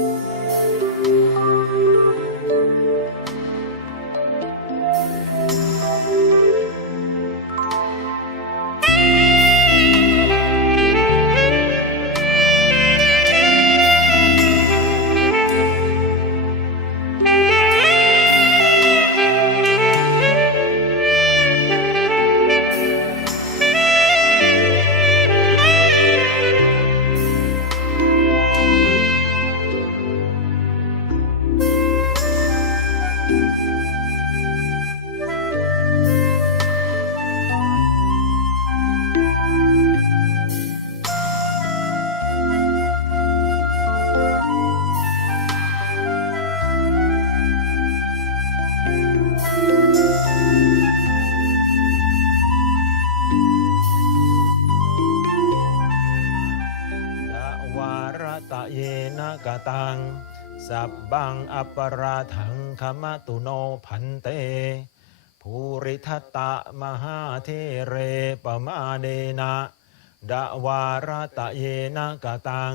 ย ตัง สับบังอัปราทังขมตุโนพันเต ภูริทัตตะมหาเทเรปมาเนนะดะวารตะเยนะกตัง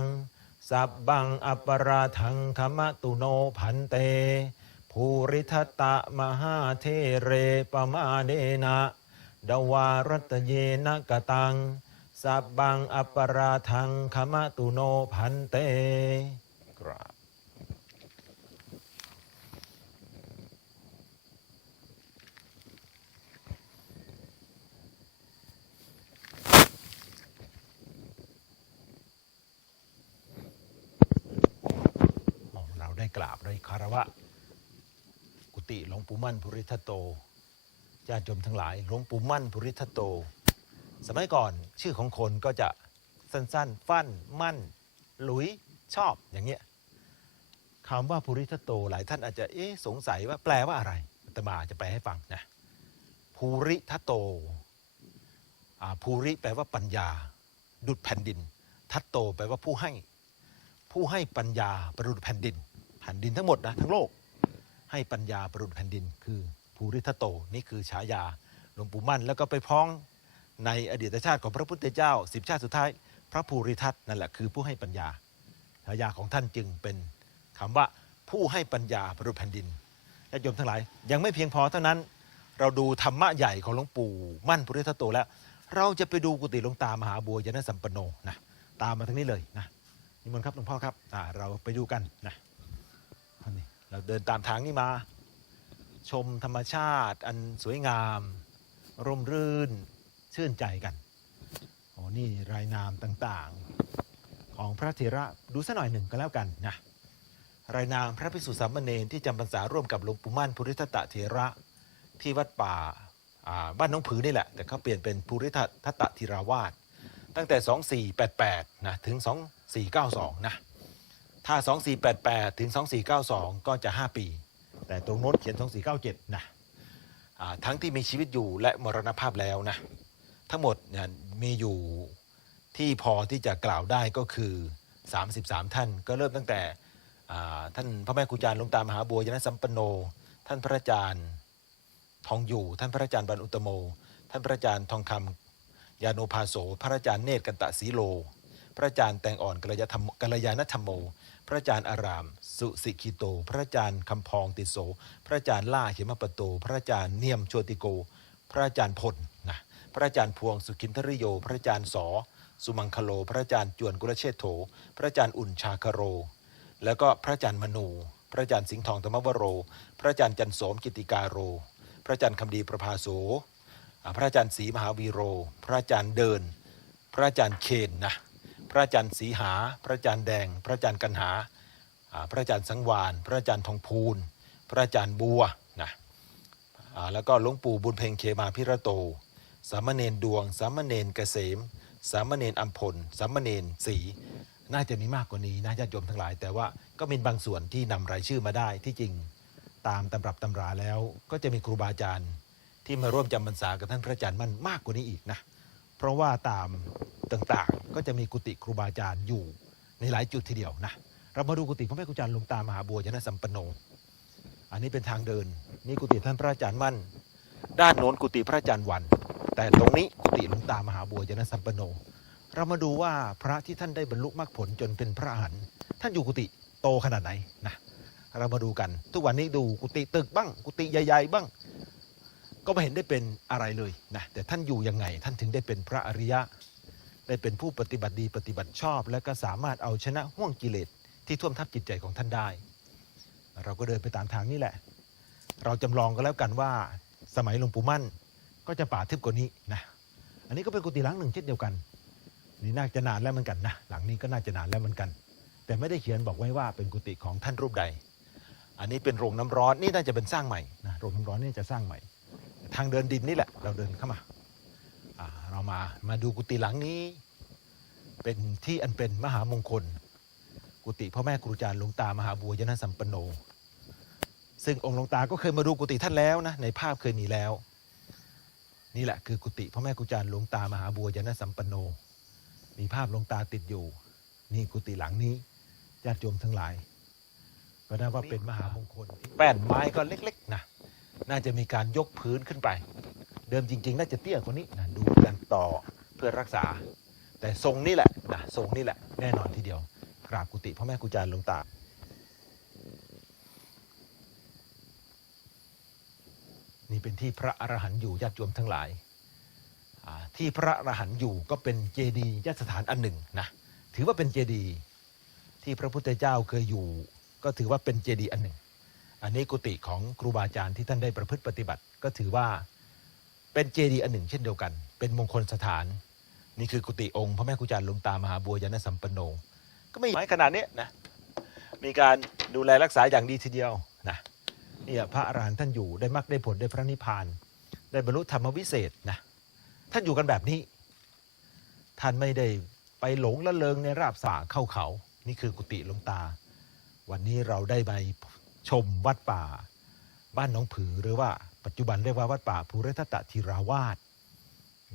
สับบังอัปราทังขมตุโนพันเตภูริทัตตะมหาเทเรปมาเนนะดวารัตเยนะกตังสับบังอัปปราทังขมตุโนพันเต กราบเราได้กราบได้คารวะ กุฏิหลวงปู่มั่นภูริทัตโตญาติโยมทั้งหลายหลวงปู่มั่นภูริทัตโต สมัยก่อนชื่อของคนก็จะสั้นๆ ฟั่น มั่น หลุยชอบอย่างเงี้ย คำว่าภูริทัตโตหลายท่านอาจจะเอ๊ะสงสัยว่าแปลว่าอะไรอาตมาจะแปลให้ฟังนะภูริทัตโตภูริแปลว่าปัญญา ดุดแผ่นดิน ทัตโตแปลว่าผู้ให้ ผู้ให้ปัญญาประดุดแผ่นดิน แผ่นดินทั้งหมดนะทั้งโลก ให้ปัญญาประดุดแผ่นดิน คือภูริทัตโตนี่คือฉายาหลวงปู่มั่น แล้วก็ไปพ้องในอดีตชาติของพระพุทธเจ้าสิบชาติสุดท้าย พระภูริทัตนั่นแหละคือผู้ให้ปัญญาฉายาของท่านจึงเป็น คำว่าผู้ให้ปัญญาประดุแผ่นดินและโยมทั้งหลาย ยังไม่เพียงพอเท่านั้น เราดูธรรมะใหญ่ของหลวงปู่มั่นภูริทัตโตแล้ว เราจะไปดูกุฏิหลวงตามหาบัวยานสัมปโนนะตามมาทางนี้เลยนะนิมนต์ครับหลวงพ่อครับอ่าเราไปดูกันนะนี่เราเดินตามทางนี้มา ชมธรรมชาติอันสวยงาม ร่มรื่นชื่นใจกันโอ้นี่รายนามต่างๆ ของพระเถระดูสักหน่อยหนึ่งก็แล้วกันนะ รายนามพระภิกษุสามเณรที่จำพรรษาร่วมกับหลวงปู่มั่นภูริทัตตะเถระที่วัดป่าบ้านน้องผือนี่แหละ แต่เขาเปลี่ยนเป็นภูริทัตตะธีราวาสตั้งแต่ 2488นะถึง 2492 นะ ถ้า 2488 ถึง 2492 ก็จะ 5 ปี แต่ตรงโน้นเขียน 2497 นะอ่าทั้งที่มีชีวิตอยู่และมรณภาพแล้วนะ ทั้งหมดเนี่ยมีอยู่ที่พอที่จะกล่าวได้ก็คือ 33 ท่าน ก็เริ่มตั้งแต่ ท่านพระแม่ครูจารย์หลวงตามหาบัวยนสัมปันโน ท่านพระอาจารย์ทองอยู่ ท่านพระอาจารย์บรรอุตโม ท่านพระอาจารย์ทองคำยาโนภาโส พระอาจารย์เนตรกันตะสีโล พระอาจารย์แตงอ่อนกัลยธรรมกัลยาณธรรมโม พระอาจารย์อาราม สุสิกิโต พระอาจารย์คำพองติโส พระอาจารย์ล่าเขมปโต พระอาจารย์เนียมโชติโก พระอาจารย์พลนะพระอาจารย์พวงสุขินทริโย พระอาจารย์สอสุมังคโล พระอาจารย์จวนกุลเชษโถ พระอาจารย์อุ่นชาคโร แล้วก็พระอาจารย์มนู พระอาจารย์สิงห์ทองธรรมวโร พระอาจารย์จันโสมกิติการโร พระอาจารย์คำดีประภาโสพระอาจารย์ศรีมหาวีโร พระอาจารย์เดิน พระอาจารย์เคนนะพระอาจารย์ศรีหา พระอาจารย์แดง พระอาจารย์กันหา พระอาจารย์สังวาน พระอาจารย์ทองพูน พระอาจารย์บัวนะแล้วก็หลวงปู่บุญเพ็งเคมาพิระโต สามเณรดวง สามเณรเกษม สามเณรอัมพล สามเณรศรี น่าจะมีมากกว่านี้นะญาติโยมทั้งหลาย แต่ว่าก็มีบางส่วนที่นำรายชื่อมาได้ที่จริงตามตำรับตำราแล้ว ก็จะมีครูบาอาจารย์ที่มาร่วมจำพรรษากับท่านพระอาจารย์มั่นมากกว่านี้อีกนะ เพราะว่าตามต่างๆ ก็จะมีกุฏิครูบาอาจารย์อยู่ในหลายจุดทีเดียวนะ เรามาดูกุฏิพระแม่ครูจันทร์หลวงตามหาบัวยนสัมปันโน อันนี้เป็นทางเดิน นี่กุฏิท่านพระอาจารย์มั่น ด้านโน้นกุฏิพระอาจารย์วัน แต่ตรงนี้กุฏิหลวงตามหาบัวยนสัมปันโน เรามาดูว่าพระที่ท่านได้บรรลุมรรคผลจนเป็นพระอรหันต์ท่านอยู่กุฏิโตขนาดไหนนะเรามาดูกัน ทุกวันนี้ดูกุฏิตึกบ้าง กุฏิใหญ่ๆบ้าง ก็ไม่เห็นได้เป็นอะไรเลยนะแต่ท่านอยู่ยังไง ท่านถึงได้เป็นพระอริยะ ได้เป็นผู้ปฏิบัติดีปฏิบัติชอบ และก็สามารถเอาชนะห่วงกิเลสที่ท่วมทับจิตใจของท่านได้ เราก็เดินไปตามทางนี้แหละ เราจำลองกันแล้วกันว่า สมัยหลวงปู่มั่นก็จะป่าทึบกว่านี้นะอันนี้ก็เป็นกุฏิหลังหนึ่งเช่นเดียวกัน นี่น่าจะนานแล้วเหมือนกันนะหลังนี้ก็น่าจะนานแล้วเหมือนกัน แต่ไม่ได้เขียนบอกไว้ว่าเป็นกุฏิของท่านรูปใด อันนี้เป็นโรงน้ำร้อนนี่น่าจะเป็นสร้างใหม่นะโรงน้ำร้อนนี่จะสร้างใหม่ ทางเดินดินนี่แหละ เราเดินเข้ามาอ่าเรามามาดูกุฏิหลังนี้ เป็นที่อันเป็นมหามงคล กุฏิพ่อแม่ครูอาจารย์หลวงตามหาบัวยนสัมปันโน ซึ่งองค์หลวงตาก็เคยมาดูกุฏิท่านแล้วนะในภาพเคยมีแล้ว นี่แหละคือกุฏิพ่อแม่ครูอาจารย์หลวงตามหาบัวยนสัมปันโน มีภาพหลวงตาติดอยู่ นี่กุฏิหลังนี้ญาติโยมทั้งหลาย ก็นับว่าเป็นมหามงคลแป้นไม้ก็เล็กๆนะน่าจะมีการยกพื้นขึ้นไป เดิมจริง ๆ น่าจะเตี้ยกว่านี้นะดูกันต่อเพื่อรักษา แต่ทรงนี่แหละนะทรงนี่แหละ แน่นอนทีเดียวกราบกุฏิพ่อแม่ครูอาจารย์หลวงตานี่เป็นที่พระอรหันต์อยู่ญาติโยมทั้งหลายอ่า ที่พระอรหันต์อยู่ก็เป็นเจดีย์ยสถานอันหนึ่งนะถือว่าเป็นเจดีย์ที่พระพุทธเจ้าเคยอยู่ ก็ถือว่าเป็นเจดีย์อันหนึ่ง อันนี้กุฏิของครูบาอาจารย์ที่ท่านได้ประพฤติปฏิบัติ ก็ถือว่าเป็นเจดีย์อันหนึ่ง เช่นเดียวกัน เป็นมงคลสถาน นี่คือกุฏิองค์พระแม่ครูอาจารย์ลวงตามหาบัวยานสัมปันโน ก็ไม่ไม้ขนาดนี้นะมีการดูแลรักษาอย่างดีทีเดียวนะเนี่ยพระอรหันต์ท่านอยู่ได้มรรคได้ผลได้พระนิพพาน ได้บรรลุธรรมวิเศษนะ ท่านอยู่กันแบบนี้ ท่านไม่ได้ไปหลงละเลงในราบสาเข้าเขา นี่คือกุฏิหลวงตา วันนี้เราได้ไปชมวัดป่า บ้านหนองผือหรือว่าปัจจุบันเรียกว่าวัดป่าภูเรศตธีราวาส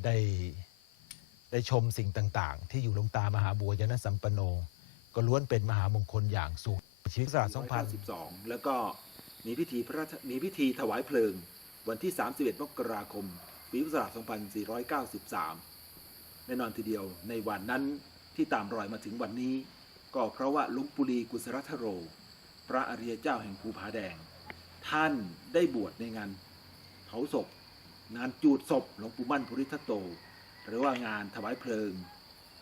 ได้ได้ชมสิ่งต่าง ๆ ที่อยู่หลวงตามหาบัวยนสัมปโน ก็ล้วนเป็นมหามงคลอย่างสูงชีวิตศาสตร์2012 แล้วก็มีพิธีพระมีพิธีถวายเพลิง วันที่ 31 มกราคม ปีพุทธศักราช 2493 แน่นอนทีเดียวในวันนั้นที่ตามรอยมาถึงวันนี้ ก็เพราะว่าหลุงปุรีกุศรัทโร พระอริยเจ้าแห่งภูผาแดง ท่านได้บวชในงานเผาศพ งานจูดศพหลวงปู่มั่นภูริทัตโต หรือว่างานถวายเพลิง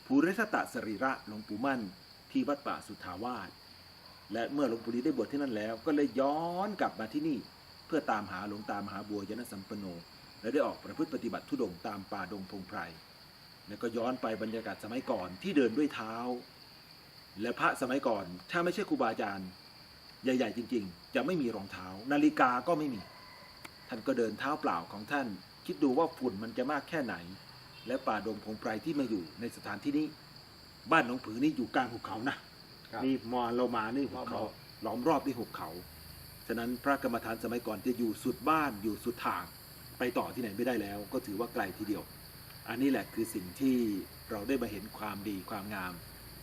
ภูริทัตสรีระหลวงปู่มั่นที่วัดป่าสุทาวาสและเมื่อหลวงปู่ลีได้บวชที่นั่นแล้ว ก็เลยย้อนกลับมาที่นี่ เพื่อตามหาหลวงตามหาบัวยนสัมปโน และได้ออกประพฤติปฏิบัติทุดงค์ตามป่าดงพงไพรแล้วก็ย้อนไปบรรยากาศสมัยก่อนที่เดินด้วยเท้า และพระสมัยก่อน ถ้าไม่ใช่ครูบาอาจารย์ ใหญ่ ๆ จริง ๆ จะไม่มีรองเท้า นาฬิกาก็ไม่มี ท่านก็เดินเท้าเปล่าของท่าน คิดดูว่าฝุ่นมันจะมากแค่ไหน และป่าดงพงไพรที่มาอยู่ในสถานที่นี้ บ้านหนองผือนี่อยู่กลางหุบเขานะนี่มอเรามานี่หุบเขาล้อมรอบที่หุบเขาฉะนั้นพระกรรมฐานสมัยก่อนจะอยู่สุดบ้านอยู่สุดทาง ไปต่อที่ไหนไม่ได้แล้ว ก็ถือว่าไกลทีเดียว อันนี้แหละคือสิ่งที่เราได้มาเห็นความดีความงาม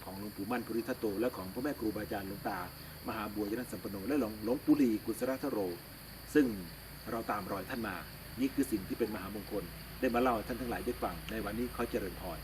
ของหลวงปู่มั่นพุริทัตโต และของพระแม่ครูบาอาจารย์หลวงตา มหาบัวยนสัมปโนและหลวงหลวงปู่ลีกุศรัทโร ซึ่งเราตามรอยท่านมา นี่คือสิ่งที่เป็นมหามงคล ได้มาเล่าให้ท่านทั้งหลายได้ฟังในวันนี้ขอเจริญพร